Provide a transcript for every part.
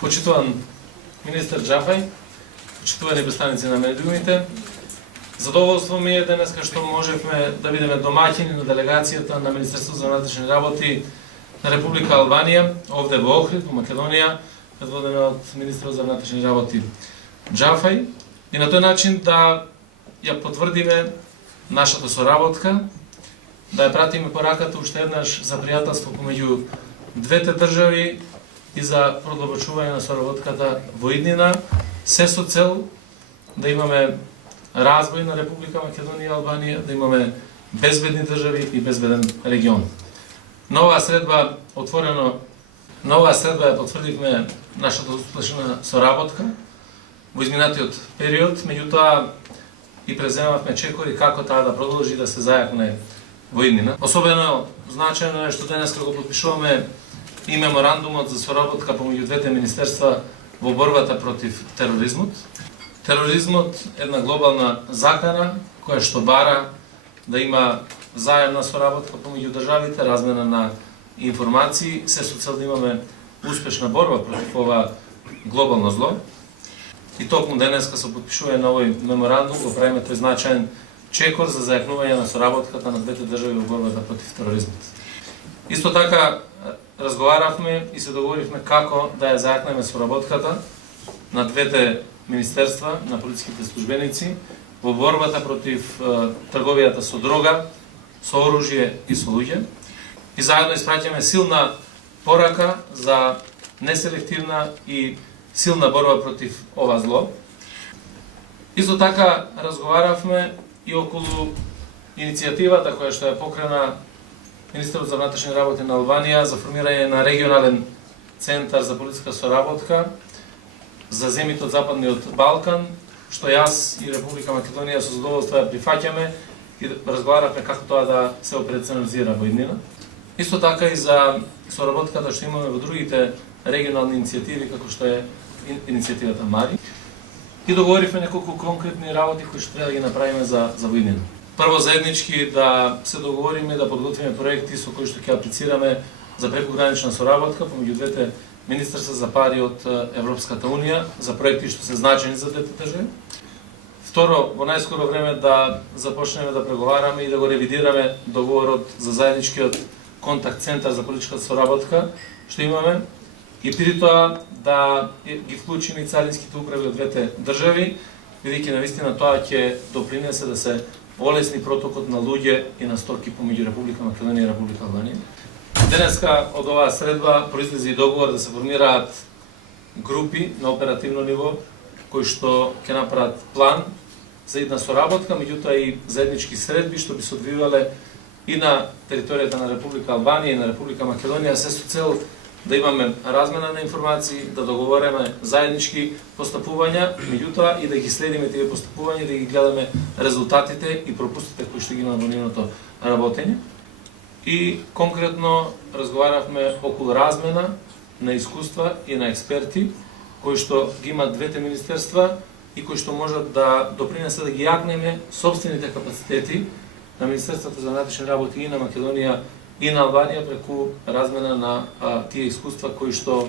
Почитуван министер Џафај, почитувани представници на медиумите, задоволство ми е денеска што можевме да бидеме домаќини на делегацијата на Министерството за внатрешни работи на Република Албанија, овде во Охрид, во Македонија, предводена од министерот за внатрешни работи Џафај, и на тој начин да ја потврдиме нашата соработка, да ја пратиме пораката уште еднаш за пријателство помеѓу двете држави и за продолбочување на соработката во иднина, се со цел да имаме развој на Република Македонија и Албанија, да имаме безбедни држави и безбеден регион. На оваа средба ја потврдивме нашата успешна соработка во изминатиот период, меѓутоа и преземавме чекори како таа да продолжи да се зајакне во иднина. Особено значајно е што денес го подпишуваме и меморандумот за соработка помеѓу двете министерства во борбата против тероризмот. Тероризмот е една глобална закана која што бара да има заемна соработка помеѓу државите, размена на информации, се со цел да имаме успешна борба против ова глобално зло. И токму денеска со подпишување на овој меморандум го правиме тој значаен чекор за зајакнување на соработката на двете држави во борбата против тероризмот. Исто така разговаравме и се договоривме како да ја зајакнеме соработката на двете министерства, на полициските службеници во борбата против трговијата со дрога, со оружје и со луѓе. И заедно испраќаме силна порака за неселективна и силна борба против ова зло. Исто така разговаравме и околу иницијативата која што ја покрена Министерот за внатрешни работи на Албанија за формирање на регионален центар за полициска соработка за земјите од Западниот Балкан, што јас и Република Македонија со задоволство ја прифаќаме и разговаравме како тоа да се операционализира во иднина. Исто така и за соработката што имаме во другите регионални иницијативи, како што е иницијативата Мари. И договоривме неколку конкретни работи кои што треба да ги направиме за во иднина. Прво заеднички да се договориме да подготвиме проекти со кои што ќе аплицираме за прекогранична соработка помеѓу двете министерства за пари од Европската унија, за проекти што се значени за двете држави. Второ, во најскоро време да започнеме да преговараме и да го ревидираме договорот за заедничкиот контакт центар за политичка соработка што имаме, и при тоа да ги вклучиме и царинските управи од двете држави, бидејќи навистина тоа ќе допринесе да се олесни протокот на луѓе и на стоки помеѓу Република Македонија и Република Албанија. Денеска од оваа средба произлезе и договор да се формираат групи на оперативно ниво кои што ќе направат план за една соработка, меѓутоа и заеднички средби што би се одвивале и на територијата на Република Албанија и на Република Македонија, се со цел да имаме размена на информации, да договореме заеднички постапувања, меѓутоа и да ги следиме тие постапувања, да ги гледаме резултатите и пропустите кои што ги имаме во нивното работење. И конкретно разговаравме околу размена на искуства и на експерти кои што ги имаат двете министерства и кои што можат да допринесат да ги јакнеме сопствените капацитети на Министерството за внатрешни работи и на Македонија и на Албанија преку размена на тие искуства кои што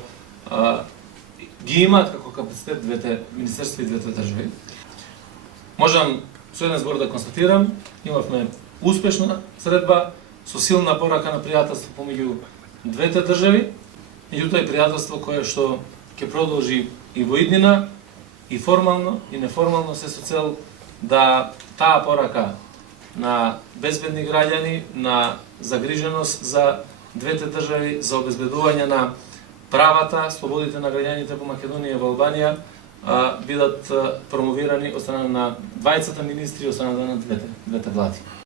ги имаат како капацитет двете министерства и двете држави. Можам со еден збор да констатирам, имавме успешна средба со силна порака на пријателство помеѓу двете држави, меѓутоа и пријателство кое што ќе продолжи и во иднина, и формално, и неформално, се со цел да таа порака на безбедни граѓани, на загриженост за двете држави, за обезбедување на правата, слободите на граѓаните во Македонија и во Албанија бидат промовирани од страна на двајцата министри и од страна на двете влади.